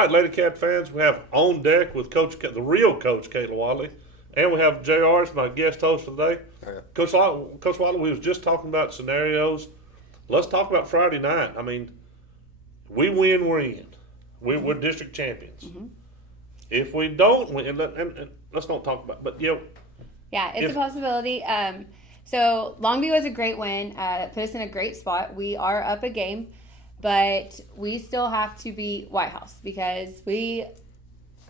right, Lady Cat fans, we have on deck with the real Coach Kayla Whatley, and we have JR as my guest host for the day. Yeah. Coach Whatley, we was just talking about scenarios. Let's talk about Friday night. I mean, we win, we're in. We're district champions. Mm-hmm. If we don't win, and let's not talk about, but yeah, it's a possibility. So Longview was a great win. Put us in a great spot. We are up a game, but we still have to beat White House because we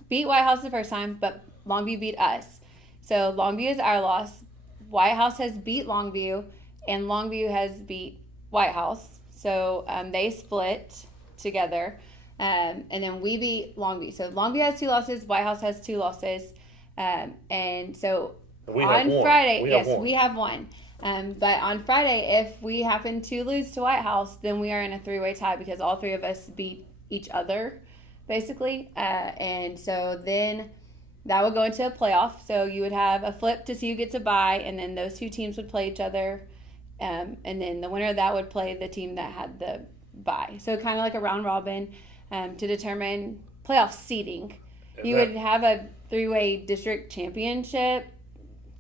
beat White House the first time, but Longview beat us. So Longview is our loss. White House has beat Longview, and Longview has beat White House. So they split together, and then we beat Longview. So Longview has 2 losses. White House has 2 losses, and so. On Friday, we have one. But on Friday, if we happen to lose to White House, then we are in a 3-way tie because all 3 of us beat each other, basically. And so then that would go into a playoff. So you would have a flip to see who gets a bye, and then those 2 teams would play each other. And then the winner of that would play the team that had the bye. So kind of like a round robin to determine playoff seeding. You would have a 3-way district championship.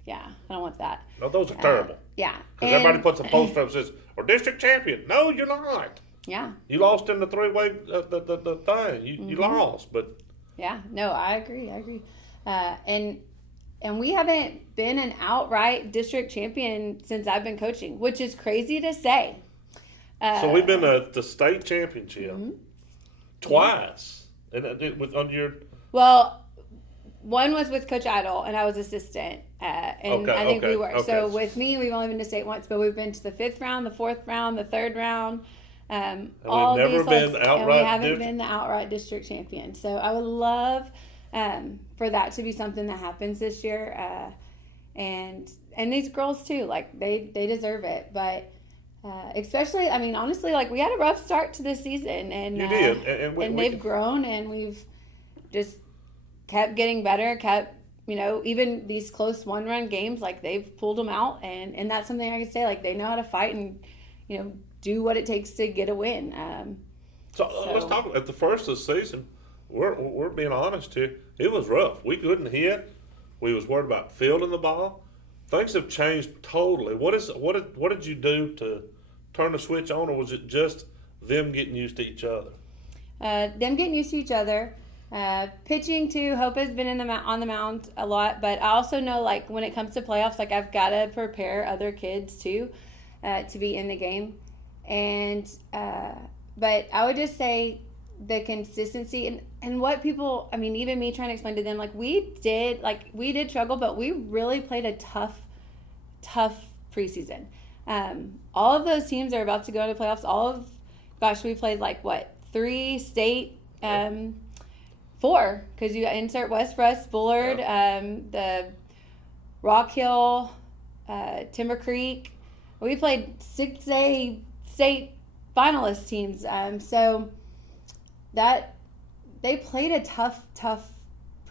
Yeah, I don't want that. No, those are terrible. Yeah. Because everybody puts a poster up and says, we're district champion. No, you're not. Yeah. You lost in the 3-way the thing. You lost, but. Yeah, no, I agree. And we haven't been an outright district champion since I've been coaching, which is crazy to say. So we've been at the state championship twice. And under your. Well, one was with Coach Idle, and I was assistant. And I think we were. Okay. So with me, we've only been to state once, but we've been to the 5th round, the 4th round, the 3rd round. All we've never been outright. And we haven't been the outright district champion. So I would love for that to be something that happens this year. And these girls too, like they deserve it. But especially, I mean, honestly, like we had a rough start to this season, and you did, and they've grown, and we've just kept getting better, even these close 1-run games, like they've pulled them out, and that's something I could say, like they know how to fight and, do what it takes to get a win. So let's talk at the first of the season. We're being honest here. It was rough. We couldn't hit. We was worried about fielding the ball. Things have changed totally. What did you do to turn the switch on, or was it just them getting used to each other? Them getting used to each other. Pitching too. Hope has been on the mound a lot, but I also know like when it comes to playoffs, like I've got to prepare other kids too to be in the game, and but I would just say the consistency and what people, I mean, even me trying to explain to them, like we did struggle, but we really played a tough preseason. All of those teams are about to go to playoffs. We played like 3 state. 4, because you insert West Russ, Bullard, the Rock Hill, Timber Creek. We played 6A state finalist teams. So that they played a tough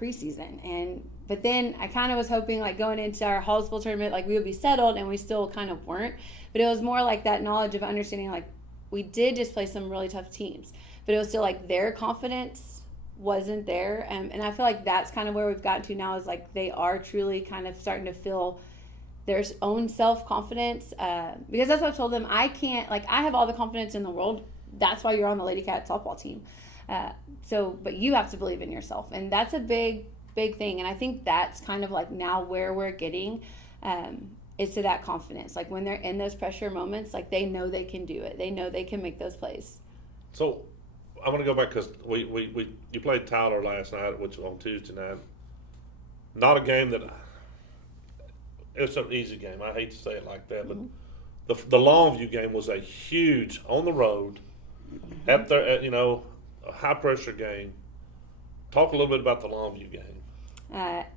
preseason. But then I kind of was hoping like going into our Hallsville tournament, like we would be settled, and we still kind of weren't. But it was more like that knowledge of understanding like we did just play some really tough teams. But it was still like their confidence wasn't there, and I feel like that's kind of where we've gotten to now, is like they are truly kind of starting to feel their own self-confidence, because that's what I've told them. I have all the confidence in the world. That's why you're on the Lady Cat softball team, but you have to believe in yourself, and that's a big thing. And I think that's kind of like now where we're getting is to that confidence, like when they're in those pressure moments, like they know they can do it, they know they can make those plays. So I'm going to go back because you played Tyler last night, which was on Tuesday night. Not a game that it's an easy game. I hate to say it like that, but the Longview game was a huge on the road, at there, a high pressure game. Talk a little bit about the Longview game.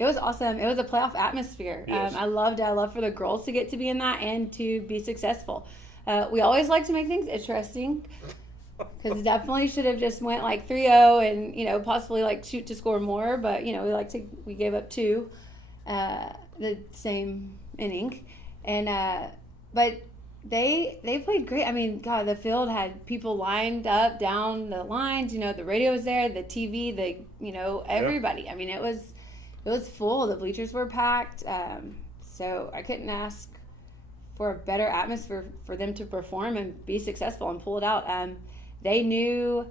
It was awesome. It was a playoff atmosphere. Yes. I loved it. I love for the girls to get to be in that and to be successful. We always like to make things interesting. Because definitely should have just went like 3-0 and, possibly like shoot to score more. But, we gave up 2 the same inning. And, but They played great. I mean, God, the field had people lined up down the lines. You know, the radio was there, the TV, everybody. I mean, it was full. The bleachers were packed. So I couldn't ask for a better atmosphere for them to perform and be successful and pull it out. They knew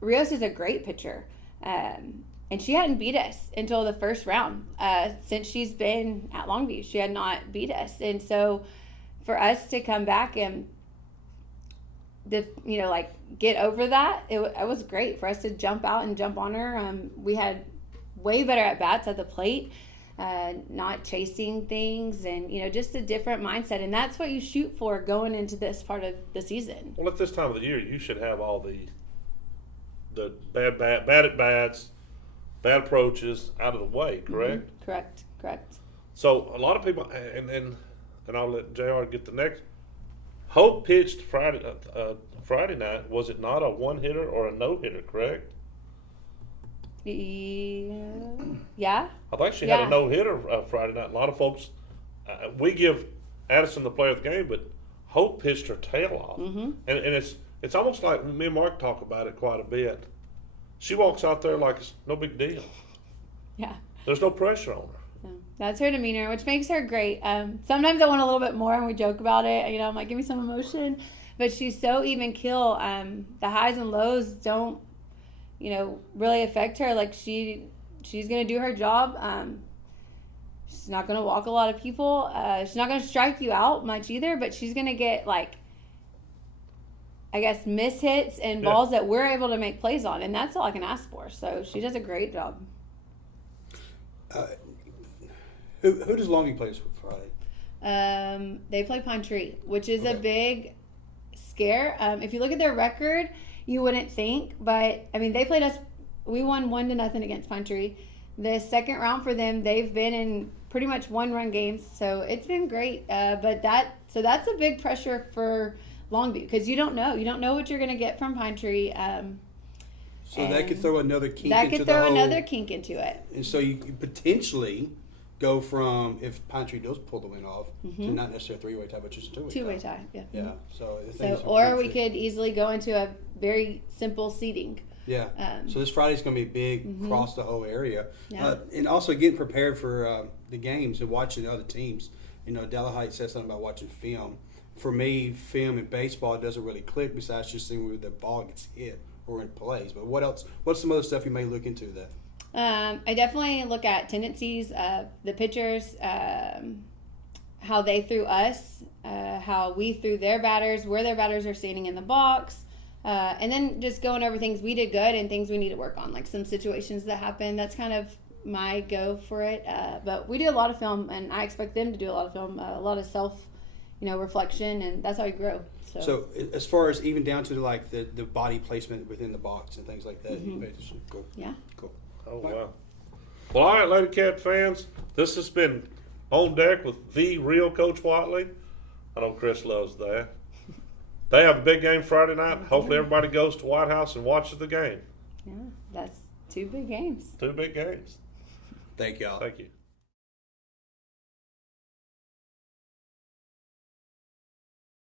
Rios is a great pitcher. And she hadn't beat us until the first round. Since she's been at Longview, she had not beat us. And so for us to come back and get over that, it was great for us to jump out and jump on her. We had way better at bats at the plate, not chasing things, and just a different mindset. And that's what you shoot for going into this part of the season. Well, at this time of the year, you should have all the bad at bats, bad approaches out of the way. Correct. Mm-hmm. Correct. So a lot of people, and I'll let JR get the next. Hope pitched Friday night. Was it not a one hitter or a no hitter? Correct. Yeah. I think she had a no hitter Friday night. A lot of folks, we give Addison the player of the game, but Hope pitched her tail off, and it's almost like me and Mark talk about it quite a bit. She walks out there like it's no big deal. Yeah. There's no pressure on her. That's her demeanor, which makes her great. Sometimes I want a little bit more, and we joke about it. I'm like, give me some emotion. But she's so even keel. The highs and lows don't, really affect her. Like she's gonna do her job. She's not gonna walk a lot of people. She's not gonna strike you out much either. But she's gonna get miss hits and balls that we're able to make plays on, and that's all I can ask for. So she does a great job. Who does Longview play this Friday? They play Pine Tree, which is a big scare. If you look at their record, you wouldn't think, but I mean, they played us. We won 1-0 against Pine Tree. The second round for them, they've been in pretty much one-run games, so it's been great. But that's a big pressure for Longview because you don't know what you're going to get from Pine Tree. So that could throw another kink into the whole. That could throw another kink into it. And so you could potentially go from, if Pine Tree does pull the win off, to not necessarily a three-way tie, but just a two-way tie. Yeah. Yeah. So or we could easily go into a very simple seeding. Yeah. So this Friday's going to be big across the whole area. Yeah. And also getting prepared for the games and watching the other teams. Delahite said something about watching film. For me, film in baseball doesn't really click besides just seeing where the ball gets hit or in plays. But what else? What's some other stuff you may look into that? I definitely look at tendencies of the pitchers, how they threw us, how we threw their batters, where their batters are standing in the box, and then just going over things we did good and things we need to work on, like some situations that happened. That's kind of my go for it. But we do a lot of film, and I expect them to do a lot of film, a lot of self, reflection, and that's how we grow. So as far as even down to the body placement within the box and things like that, cool. Yeah. Cool. Oh, wow. Well, all right, Lady Cat fans, this has been On Deck with the real Coach Whatley. I know Chris loves that. They have a big game Friday night. Hopefully everybody goes to White House and watches the game. Yeah, that's 2 big games. 2 big games. Thank y'all. Thank you.